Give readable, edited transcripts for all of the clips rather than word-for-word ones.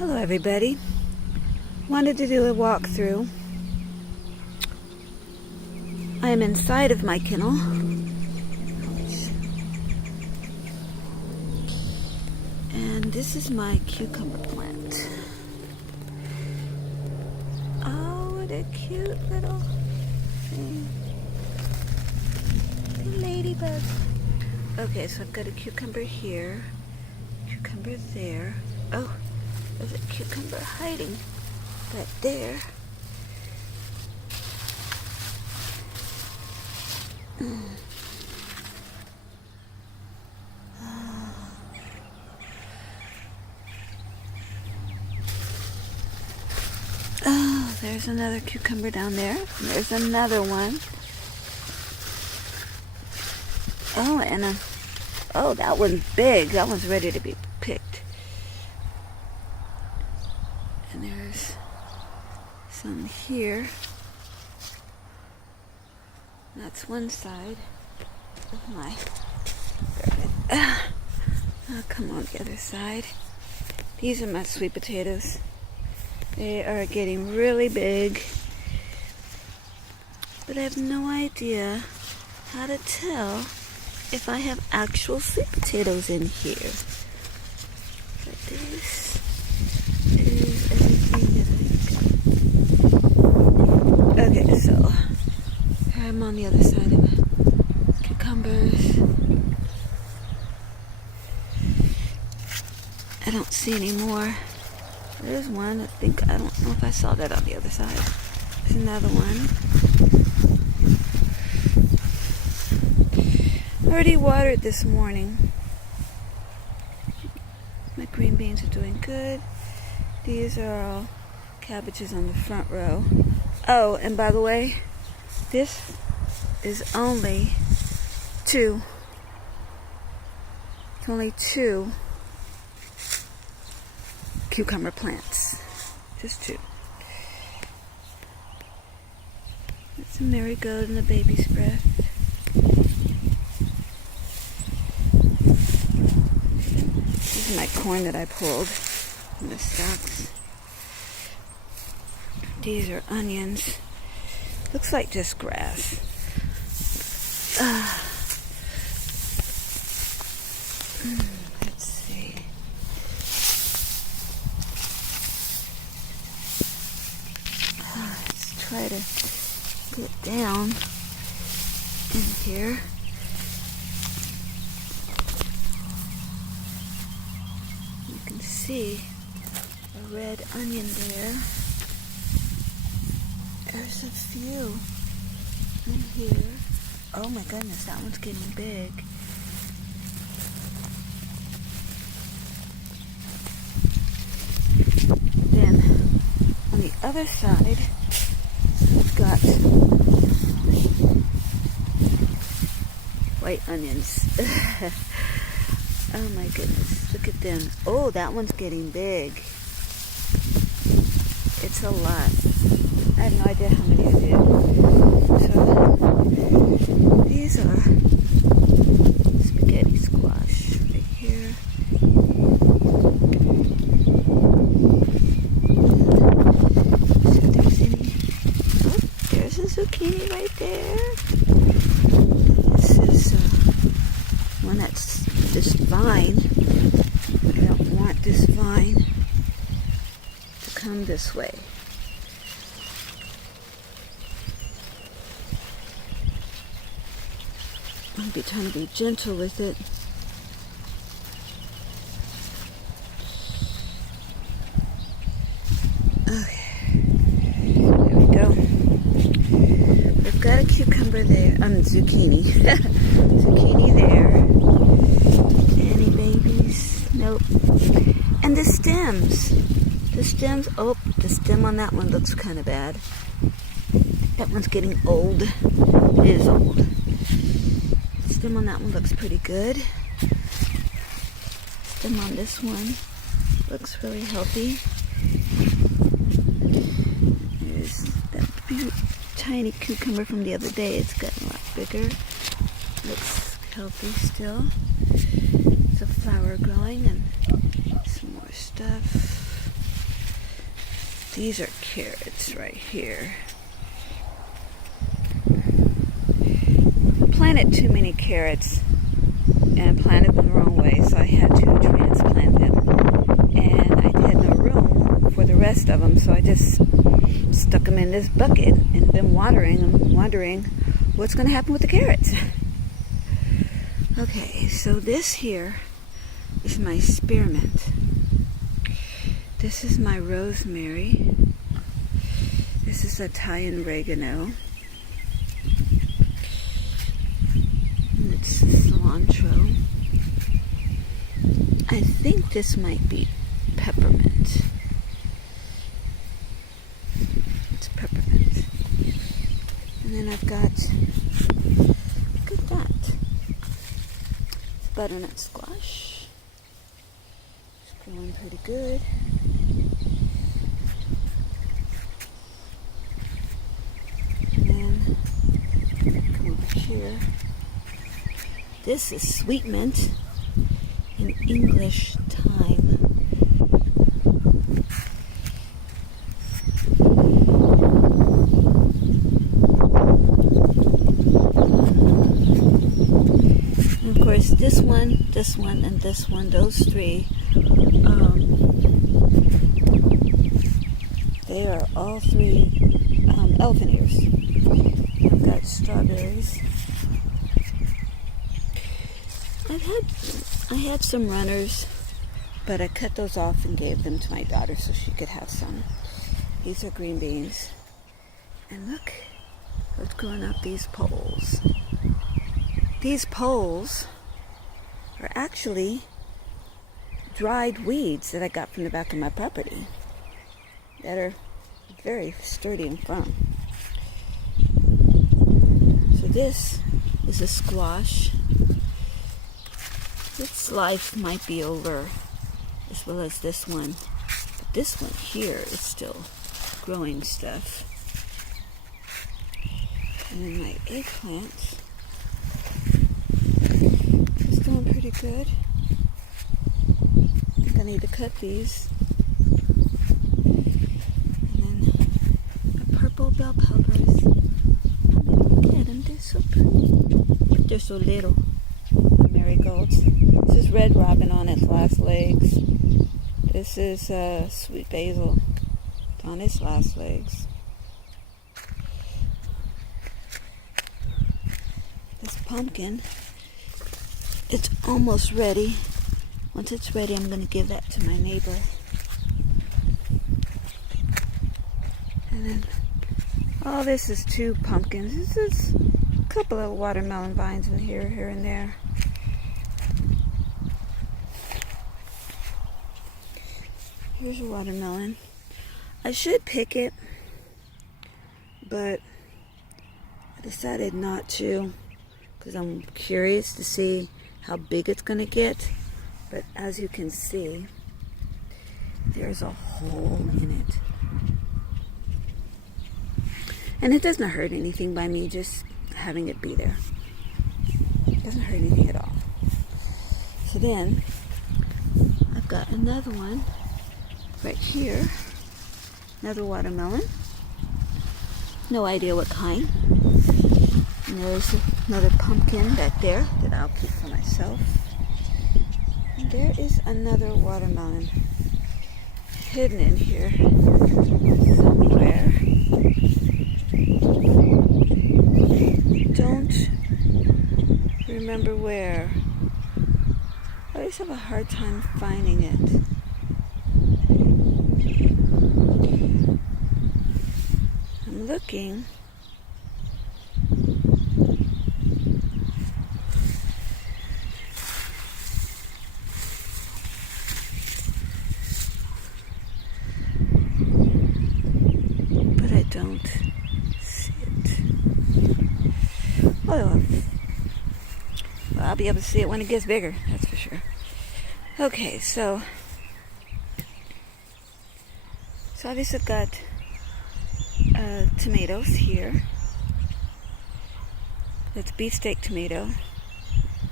Hello everybody. Wanted to do a walkthrough. I am inside of my kennel. And this is my cucumber plant. Oh, what a cute little thing. Hey, ladybug. Okay, so I've got a cucumber here, cucumber there. Oh, there's a cucumber hiding back there. Oh, there's another cucumber down there. And there's another one. Oh, and oh, that one's big. That one's ready to be picked. And there's some here. That's one side of my garden. Oh, come on, the other side. These are my sweet potatoes. They are getting really big, but I have no idea how to tell if I have actual sweet potatoes in here. But this is everything that I got. Okay, so here I'm on the other side of the cucumbers. I don't see any more. There's one, I don't know if I saw that on the other side. There's another one. Already watered this morning. My green beans are doing good. These are all cabbages on the front row. Oh, and by the way, this is only two. It's only two cucumber plants. Just two. That's a marigold and a baby's breath. This is my corn that I pulled from the stalks. These are onions. Looks like just grass. Let's see. Let's try to get down in here. You can see a red onion there. There's a few in here. Oh my goodness, that one's getting big. Then on the other side, we've got white onions. Oh my goodness, look at them. Oh, that one's getting big. It's a lot. I have no idea how many I did. So, these are spaghetti squash right here. So there's any. Oh, there's a zucchini right there. This is one that's this vine. I don't want this vine to come this way. I'll be trying to be gentle with it. Okay, there we go. We've got a cucumber there. Zucchini. Zucchini there. Any babies? Nope. And the stems. The stems. Oh, the stem on that one looks kind of bad. That one's getting old. It is old. The stem on that one looks pretty good. Stem on this one looks really healthy. There's that tiny cucumber from the other day. It's gotten a lot bigger. Looks healthy still. It's a flower growing and some more stuff. These are carrots right here. Planted too many carrots and planted them the wrong way, so I had to transplant them. And I had no room for the rest of them, so I just stuck them in this bucket and been watering them, wondering what's going to happen with the carrots. Okay, so this here is my spearmint. This is my rosemary. This is Italian oregano. And it's cilantro. I think this might be peppermint. It's peppermint. And then I've got, look at that, butternut squash. It's growing pretty good. And then come over here. This is sweet mint in English thyme. And of course, this one, and this one, those three, they are all three elephant ears. I've got strawberries. I had some runners, but I cut those off and gave them to my daughter so she could have some. These are green beans. And look what's growing up these poles. These poles are actually dried weeds that I got from the back of my property that are very sturdy and firm. So this is a squash. Its life might be over, as well as this one. But this one here is still growing stuff. And then my eggplant is doing pretty good. I think I need to cut these. And then the purple bell peppers. Look at them, they're so pretty. But they're so little. Marigolds. This is red robin on its last legs. This is sweet basil on its last legs. This pumpkin, it's almost ready. Once it's ready, I'm going to give that to my neighbor. And then, oh, this is 2 pumpkins. This is a couple of watermelon vines in here and there. Here's a watermelon. I should pick it, but I decided not to because I'm curious to see how big it's going to get. But as you can see, there's a hole in it. And it doesn't hurt anything by me just having it be there. It doesn't hurt anything at all. So then, I've got another one right here, another watermelon, no idea what kind. And there's another pumpkin back there that I'll keep for myself. And there is another watermelon hidden in here somewhere. Don't remember where. I always have a hard time finding it. I'm looking. But I don't see it. Oh, well, I'll be able to see it when it gets bigger, that's for sure. Okay, so obviously I've got tomatoes here. That's beefsteak tomato.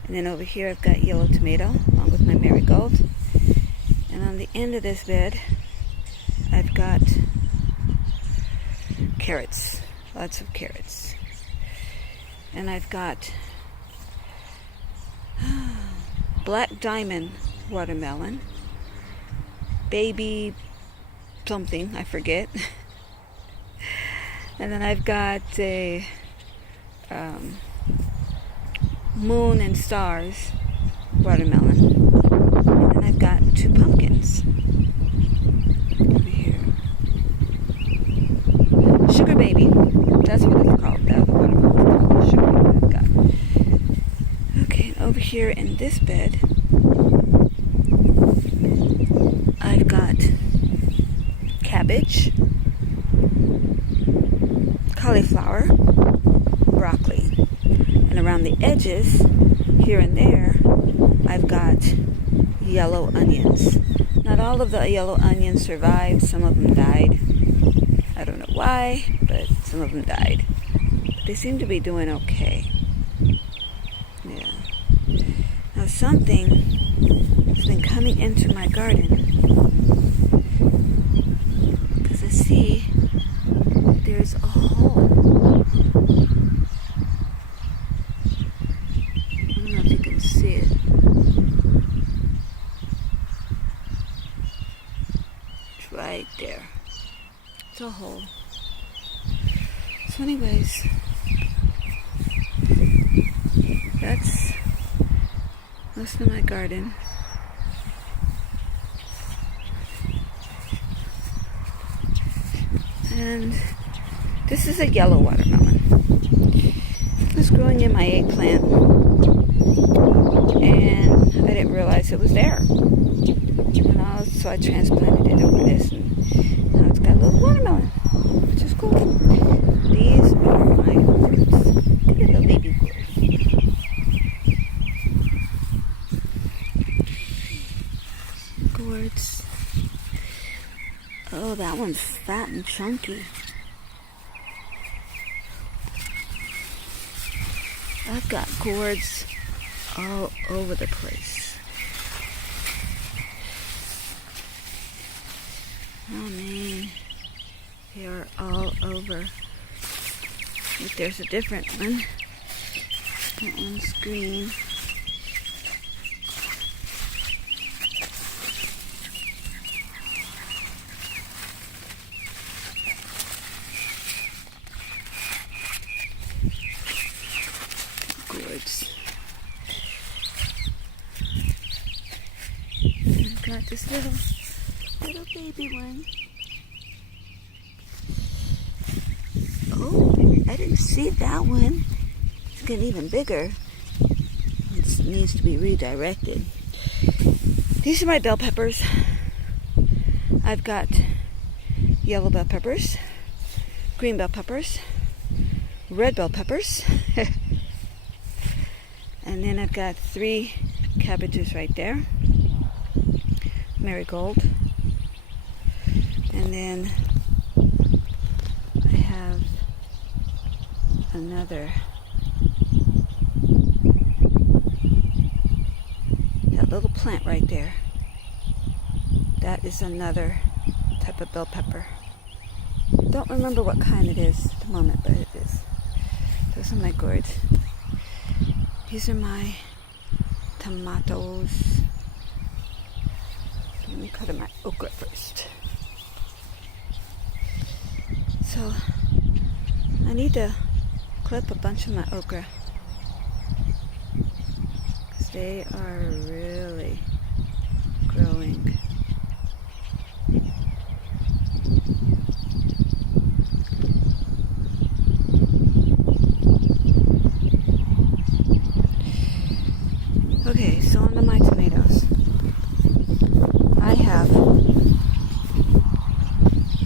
And then over here I've got yellow tomato along with my marigold. And on the end of this bed I've got carrots. Lots of carrots. And I've got black diamond watermelon. Baby something, I forget. And then I've got a moon and stars watermelon. And then I've got 2 pumpkins over here. Sugar baby, that's what it's called. That's the watermelon. Sugar baby I've got. Okay, and over here in this bed, I've got cabbage, cauliflower, broccoli, and around the edges, here and there, I've got yellow onions. Not all of the yellow onions survived. Some of them died. I don't know why, but some of them died. But they seem to be doing okay. Yeah. Now something has been coming into my garden, because I see there's a hole. I don't know if you can see it. It's right there. It's a hole. So anyways, that's most of my garden. And this is a yellow watermelon. It was growing in my eggplant, and I didn't realize it was there. So I transplanted it over this, and now it's got a little watermelon, which is cool. These are my gourds. Look at the baby gourds. Gourds. Oh, that one's fat and chunky. I've got gourds all over the place. Oh man, they are all over. Look, there's a different one. That one's green. Gourds. I've got this little baby one. Oh, I didn't see that one. It's getting even bigger. It needs to be redirected. These are my bell peppers. I've got yellow bell peppers, green bell peppers, red bell peppers, and then I've got 3 cabbages right there. Marigold. And then I have another, that little plant right there. That is another type of bell pepper. Don't remember what kind it is at the moment, but it is. Those are my gourds. These are my tomatoes. Let me cut my okra first. So I need to clip a bunch of my okra, because they are really growing. Okay, so on to my tomatoes. I have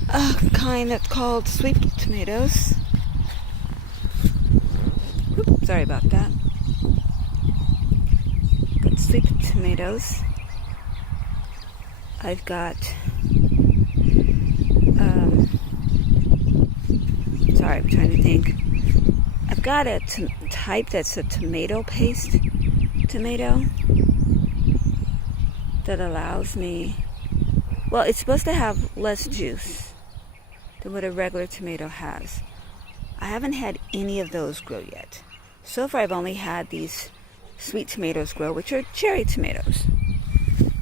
a kind that's called sweet tomatoes. Oops, sorry about that. Got sweet tomatoes. I've got sorry, I'm trying to think. I've got a type that's a tomato paste tomato that allows me, well, it's supposed to have less juice, than what a regular tomato has. I haven't had any of those grow yet. So far I've only had these sweet tomatoes grow, which are cherry tomatoes. And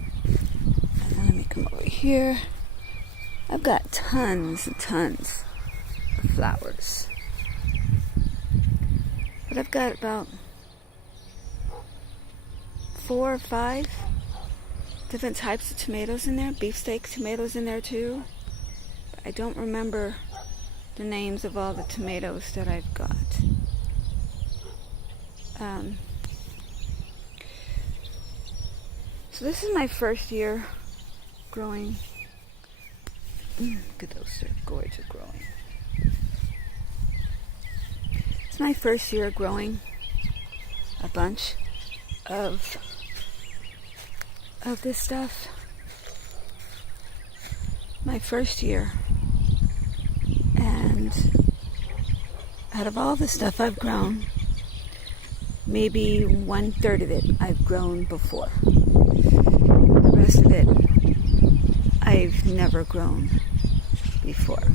then let me come over here. I've got tons and tons of flowers. But I've got about 4 or 5 different types of tomatoes in there. Beefsteak tomatoes in there too. But I don't remember the names of all the tomatoes that I've got. So this is my first year growing. Look at those, they're gorgeous growing. It's my first year growing a bunch of this stuff. My first year. And out of all the stuff I've grown, maybe 1/3 of it I've grown before. The rest of it I've never grown before.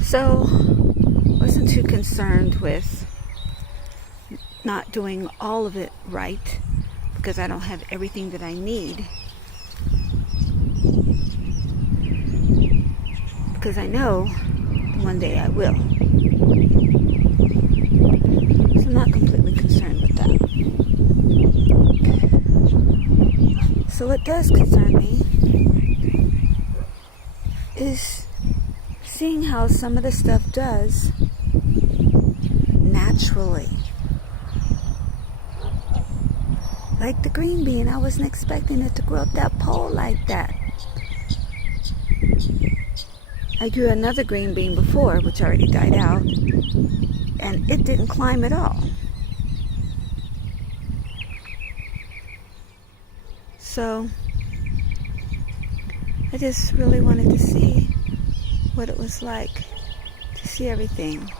So wasn't too concerned with not doing all of it right, because I don't have everything that I need. Because I know that one day I will. So I'm not completely concerned with that. So what does concern me is seeing how some of the stuff does naturally. Like the green bean, I wasn't expecting it to grow up that pole like that. I grew another green bean before, which already died out, and it didn't climb at all. So I just really wanted to see what it was like to see everything.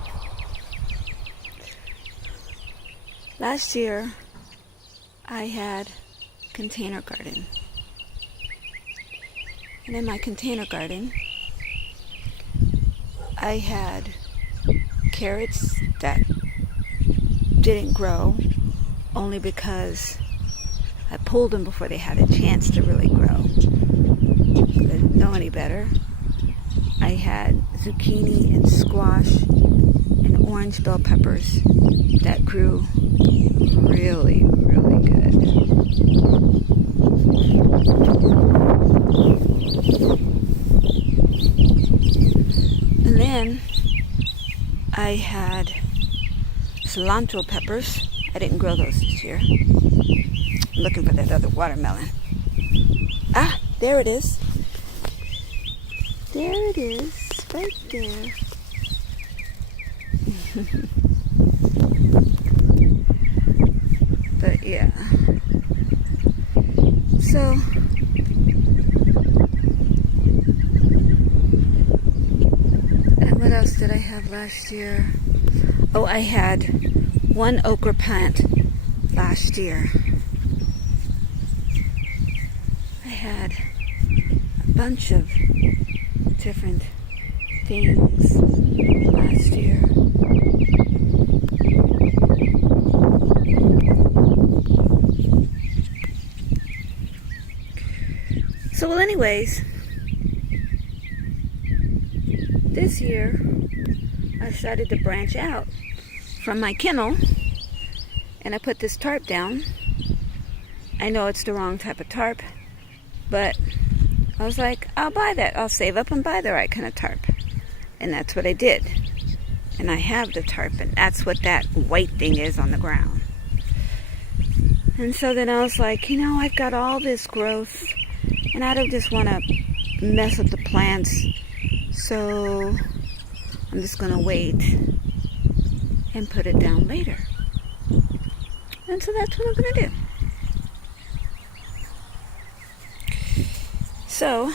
Last year, I had a container garden. And in my container garden, I had carrots that didn't grow only because I pulled them before they had a chance to really grow. I didn't know any better. I had zucchini and squash and orange bell peppers that grew really, really good. And then I had cilantro peppers. I didn't grow those this year. I'm looking for that other watermelon. Ah, there it is. There it is, right there. But yeah. So and what else did I have last year? Oh, I had one okra plant last year. I had a bunch of different things last year. So, well, anyways, this year I started to branch out from my kennel, and I put this tarp down. I know it's the wrong type of tarp, but I was like, I'll buy that. I'll save up and buy the right kind of tarp. And that's what I did. And I have the tarp, and that's what that white thing is on the ground. And so then I was like, you know, I've got all this growth, and I don't just want to mess up the plants. So I'm just going to wait and put it down later. And so that's what I'm going to do. So,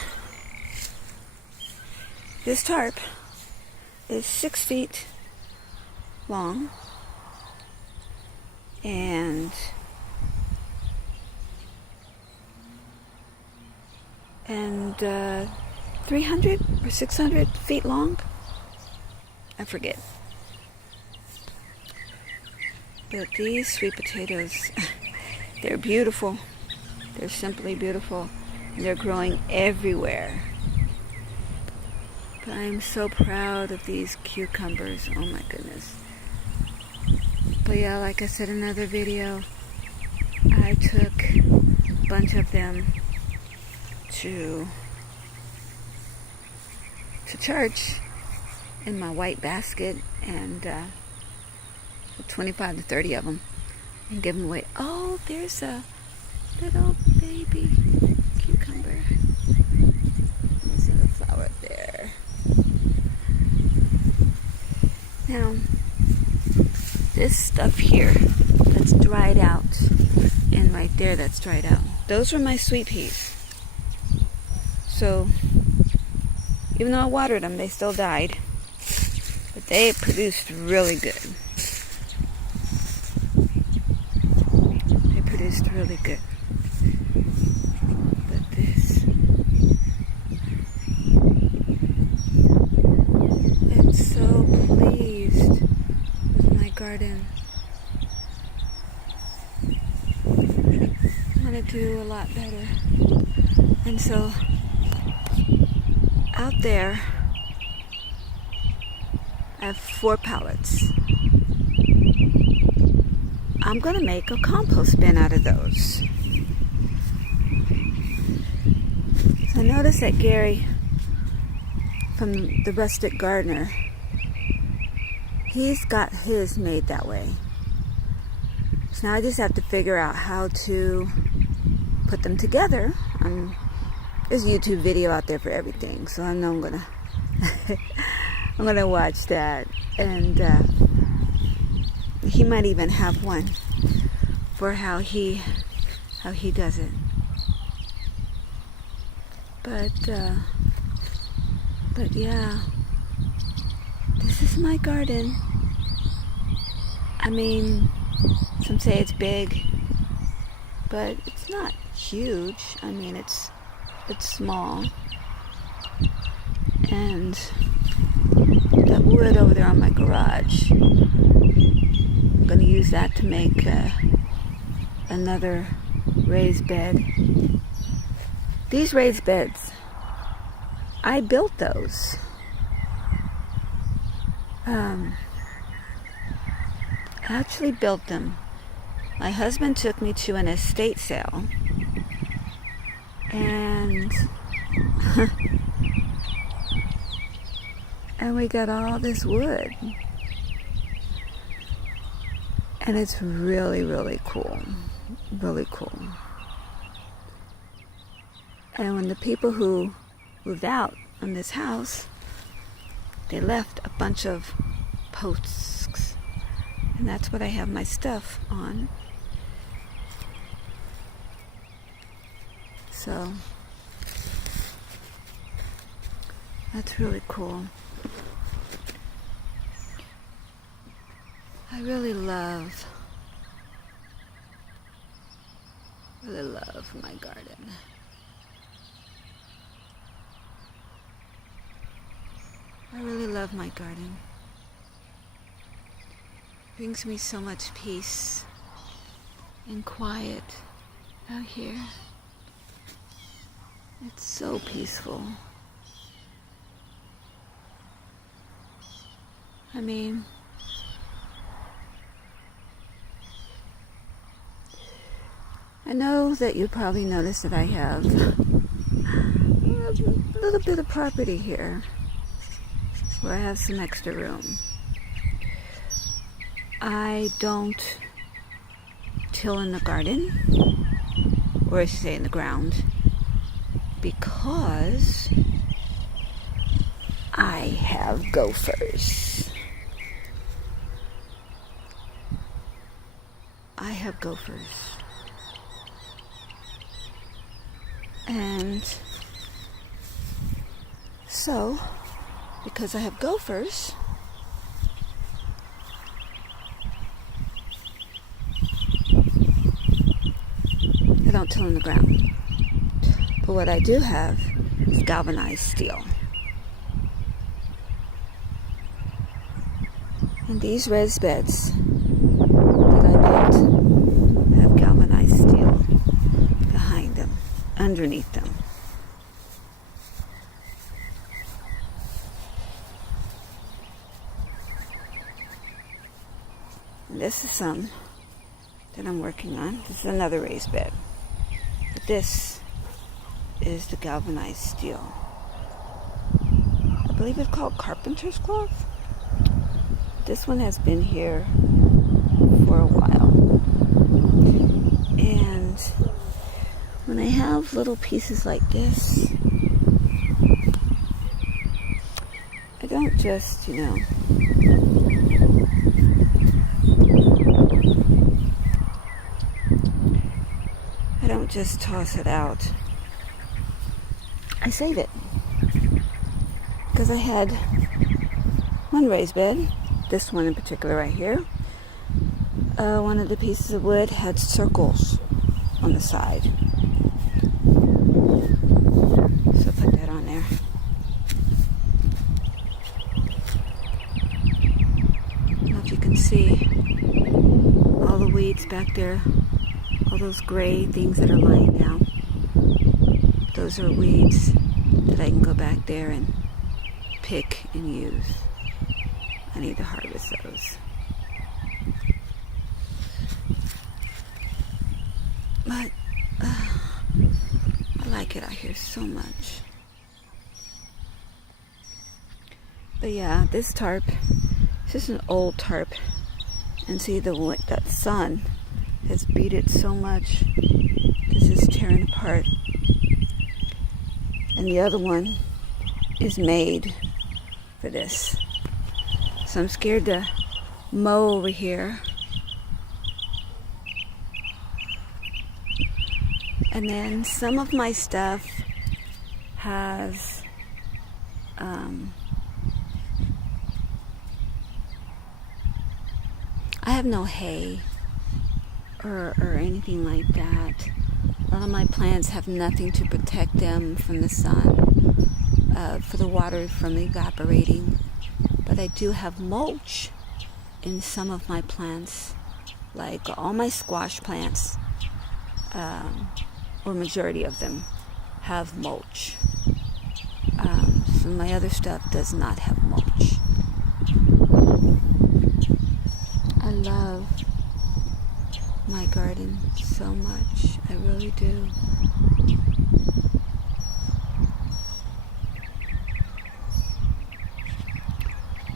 this tarp is 6 feet long, and 300 or 600 feet long. I forget. But these sweet potatoes, they're beautiful. They're simply beautiful. They're growing everywhere. But I'm so proud of these cucumbers. Oh my goodness. But yeah, like I said in another video, I took a bunch of them to church in my white basket, and 25 to 30 of them, and give them away. Oh, there's a little baby cucumber. There's a flower there. Now, this stuff here that's dried out, and right there that's dried out, those were my sweet peas. So, even though I watered them, they still died. But they produced really good. They produced really good. But this, I'm so pleased with my garden. I'm going to do a lot better. And so, out there, I have 4 pallets. I'm going to make a compost bin out of those. So I noticed that Gary, from the Rustic Gardener, he's got his made that way. So now I just have to figure out how to put them together. There's a YouTube video out there for everything, so I know I'm gonna watch that, and he might even have one for how he does it. But yeah, this is my garden. I mean, some say it's big, but it's not huge. I mean, it's small. And that wood over there on my garage, I'm going to use that to make another raised bed. These raised beds, I built those. I actually built them. My husband took me to an estate sale, and and we got all this wood, and it's really, really cool. Really cool. And when the people who moved out on this house, they left a bunch of posts, and that's what I have my stuff on. So that's really cool. I really love my garden. I really love my garden. It brings me so much peace and quiet out here. It's so peaceful. I mean, I know that you probably noticed that I have a little bit of property here where I have some extra room. I don't till in the garden, or I should say in the ground, because I have gophers. I have gophers. And so, because I have gophers, I don't till in the ground. But what I do have It's galvanized steel. And these raised beds that I built have galvanized steel behind them, underneath them. And this is some that I'm working on. This is another raised bed. But this is the galvanized steel. I believe it's called carpenter's cloth. This one has been here for a while. And when I have little pieces like this, I don't just, I don't just toss it out. I save it. Because I had one raised bed, this one in particular right here. One of the pieces of wood had circles on the side. So put that on there. I don't know if you can see all the weeds back there, all those gray things that are lying down. Those are weeds that I can go back there and pick and use. I need to harvest those. But I like it out here so much. But yeah, this tarp, it's just an old tarp. And see that sun has beat it so much. This is tearing apart. And the other one is made for this. So I'm scared to mow over here. And then some of my stuff has I have no hay or anything like that. A lot of my plants have nothing to protect them from the sun, for the water from evaporating. But I do have mulch in some of my plants, like all my squash plants, or majority of them, have mulch. So my other stuff does not have mulch. I love my garden so much. I really do.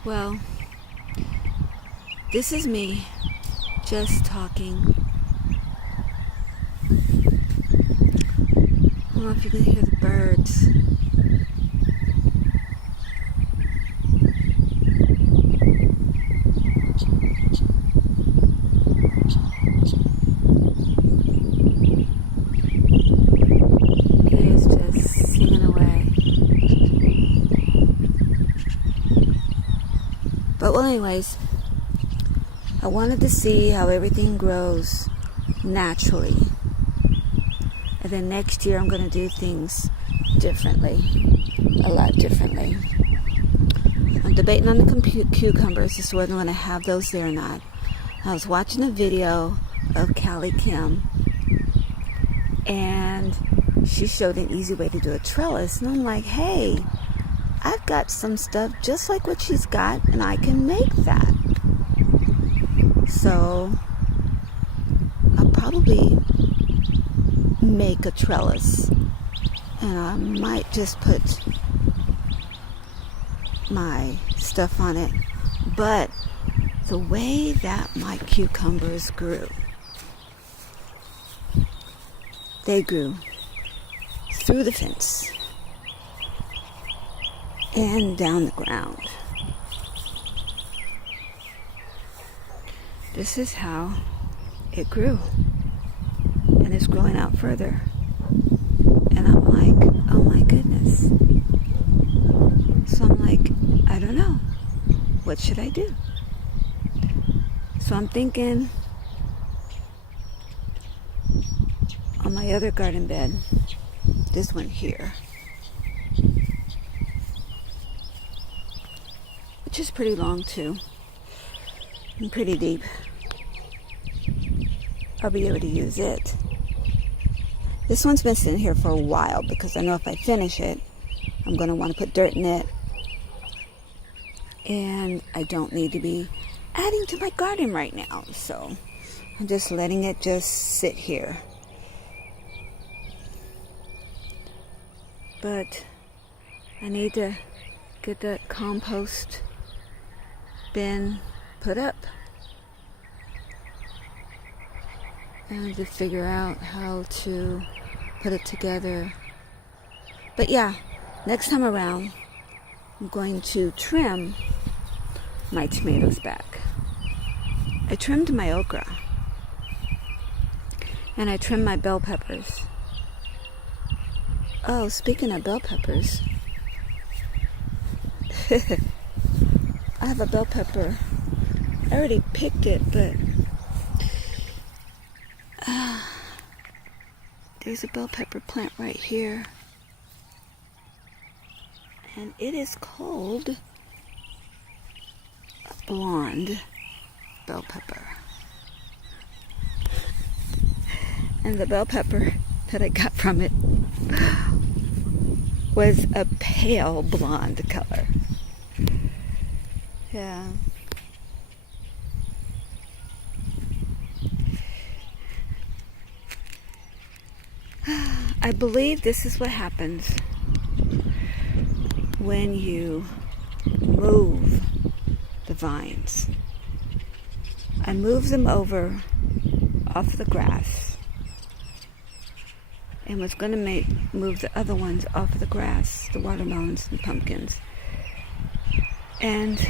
Well, this is me just talking. I don't know if you can hear the birds. It is just singing away. But well, anyways, I wanted to see how everything grows naturally. And then next year I'm going to do things differently, a lot differently. I'm debating on the cucumbers as to whether I'm going to have those there or not. I was watching a video of Callie Kim, and she showed an easy way to do a trellis. And I'm like, hey, I've got some stuff just like what she's got, and I can make that. So I'll probably make a trellis, and I might just put my stuff on it. But the way that my cucumbers grew, they grew through the fence and down the ground. This is how it grew. And it's growing out further. And I'm like, oh my goodness. So I'm like, I don't know. What should I do? So I'm thinking on my other garden bed, this one here, which is pretty long too and pretty deep. I'll be able to use it. This one's been sitting here for a while because I know if I finish it, I'm going to want to put dirt in it. And I don't need to be adding to my garden right now. So I'm just letting it just sit here. But I need to get that compost bin put up. And to figure out how to put it together. But yeah, next time around, I'm going to trim my tomatoes back. I trimmed my okra. And I trimmed my bell peppers. Oh, speaking of bell peppers, I have a bell pepper. I already picked it, but there's a bell pepper plant right here. And it is called a blonde bell pepper. And the bell pepper that I got from it was a pale blonde color. Yeah. I believe this is what happens when you move the vines. I move them over off the grass and was going to move the other ones off the grass, the watermelons and pumpkins, and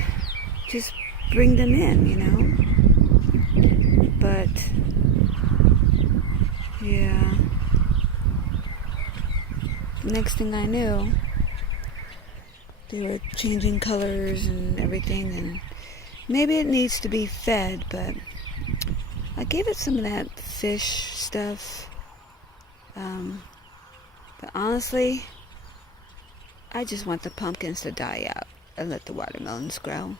just bring them in, you know. But yeah, next thing I knew, they were changing colors and everything, and maybe it needs to be fed, but I gave it some of that fish stuff. But honestly, I just want the pumpkins to die out and let the watermelons grow.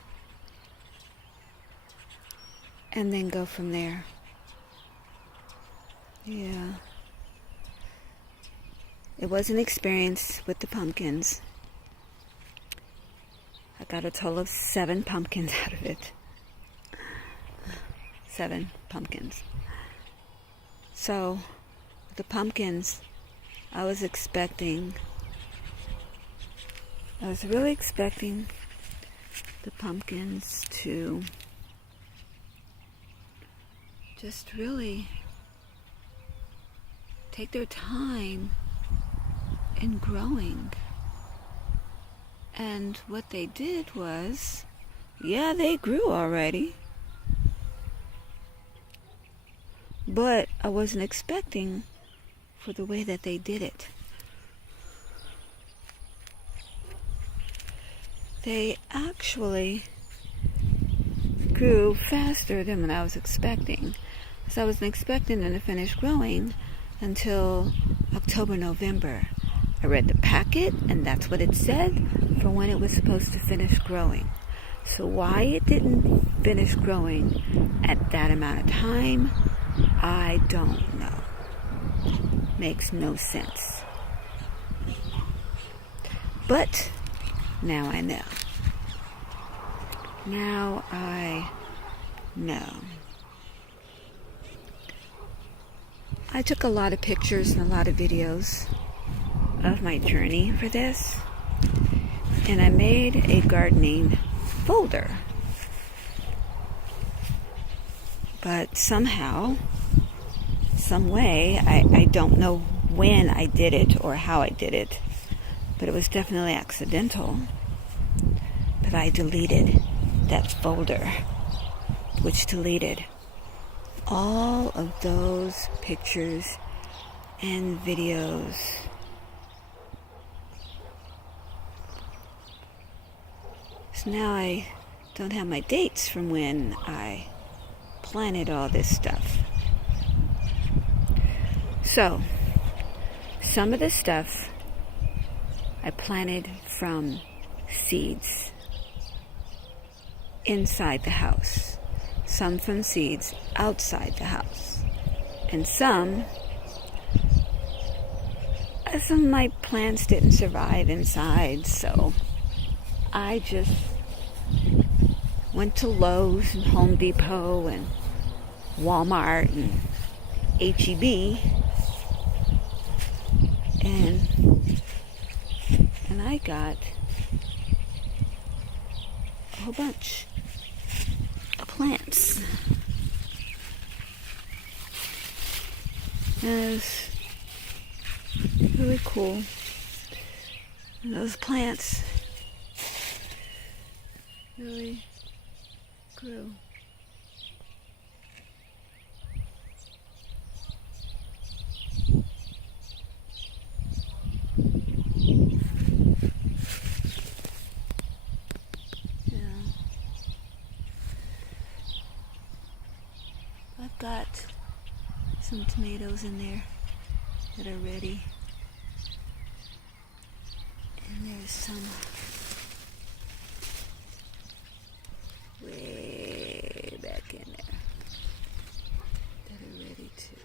And then go from there. Yeah. It was an experience with the pumpkins. I got a total of 7 pumpkins out of it. 7 pumpkins. So, the pumpkins, I was really expecting the pumpkins to just really take their time in growing. And what they did was, yeah, they grew already. But I wasn't expecting for the way that they did it. They actually grew faster than what I was expecting. So I wasn't expecting them to finish growing until October, November. I read the packet, and that's what it said for when it was supposed to finish growing. So why it didn't finish growing at that amount of time, I don't know. Makes no sense. But now I know. Now I know. I took a lot of pictures and a lot of videos of my journey for this, and I made a gardening folder. But somehow, some way, I don't know when I did it or how I did it, but it was definitely accidental. But I deleted that folder, which deleted all of those pictures and videos. So now I don't have my dates from when I planted all this stuff. So, some of the stuff I planted from seeds. inside the house, some from seeds outside the house, and some of my plants didn't survive inside, so I just went to Lowe's and Home Depot and Walmart and H-E-B, and I got a whole bunch of plants. And it's really cool. And those plants really grew. I've got some tomatoes in there that are ready. And there's some way back in there that are ready too.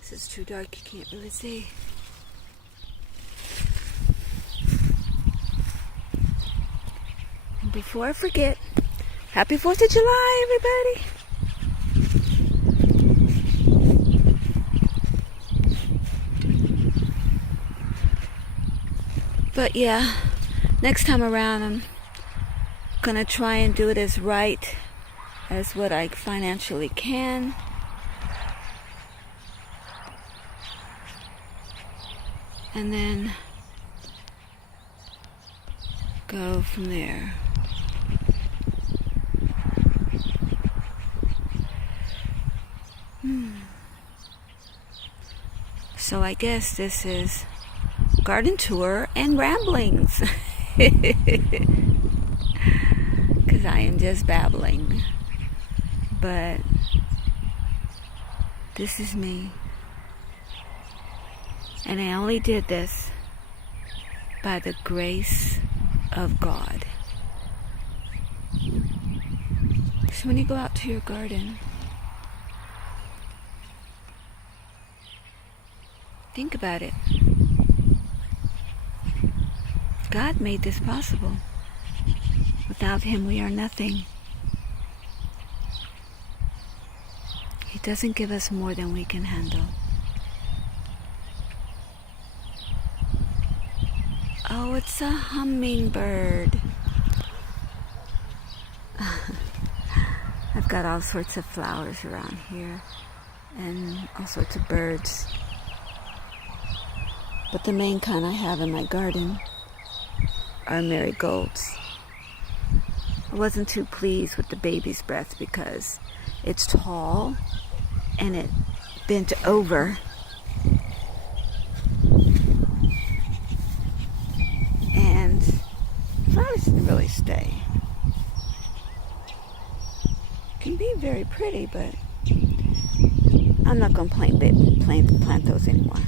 This is too dark, you can't really see. And before I forget, happy 4th of July, everybody! But yeah, next time around I'm gonna try and do it as right as what I financially can. And then go from there. So I guess this is garden tour and ramblings. Because I am just babbling. But this is me. And I only did this by the grace of God. So when you go out to your garden, think about it. God made this possible. Without Him, we are nothing. He doesn't give us more than we can handle. Oh, it's a hummingbird. I've got all sorts of flowers around here and all sorts of birds. But the main kind I have in my garden are marigolds. I wasn't too pleased with the baby's breath because it's tall and it bent over. And flowers didn't really stay. Can be very pretty, but I'm not going to plant those anymore.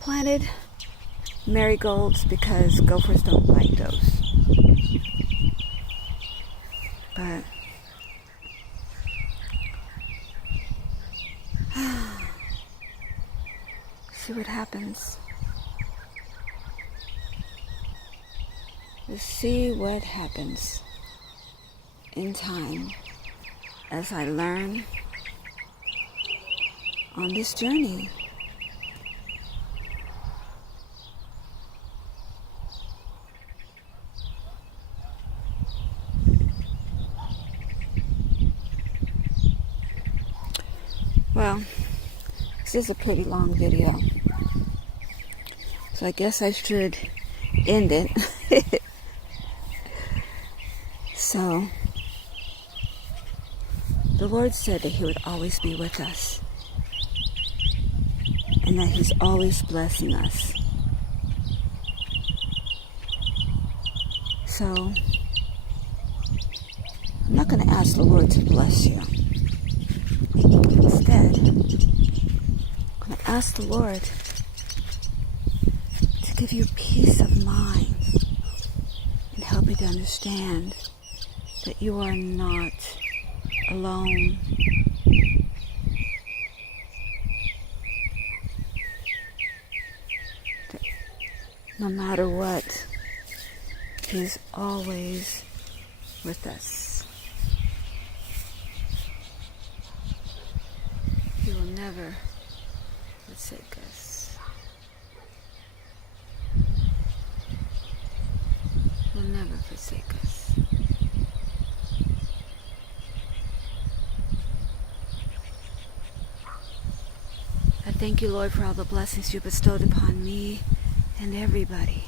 Planted marigolds because gophers don't like those. But see what happens. Let's see what happens in time as I learn on this journey. Well, this is a pretty long video, so I guess I should end it. So, the Lord said that He would always be with us, and that He's always blessing us. So, I'm not going to ask the Lord to bless you. Instead, I'm going to ask the Lord give you peace of mind and help you to understand that you are not alone. That no matter what, He is always with us. He will never forsake us. He will never forsake us. I thank you, Lord, for all the blessings you bestowed upon me and everybody.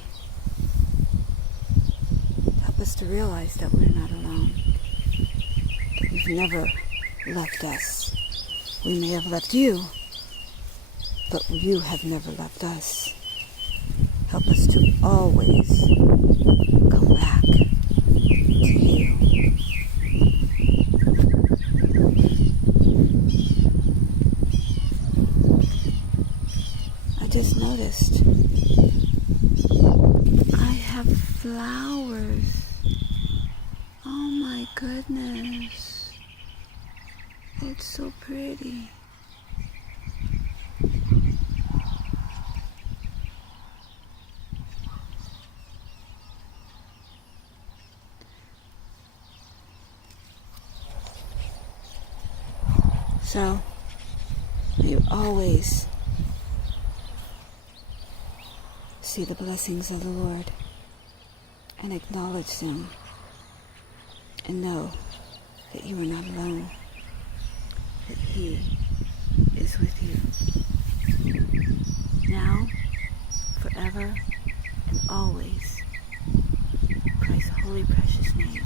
Help us to realize that we're not alone, that you've never left us. We may have left you, but you have never left us. Help us to always come back to you. I just noticed I have flowers. Oh my goodness. It's so pretty. So, you always see the blessings of the Lord and acknowledge them and know that you are not alone, that He is with you now, forever, and always. In Christ's holy, precious name.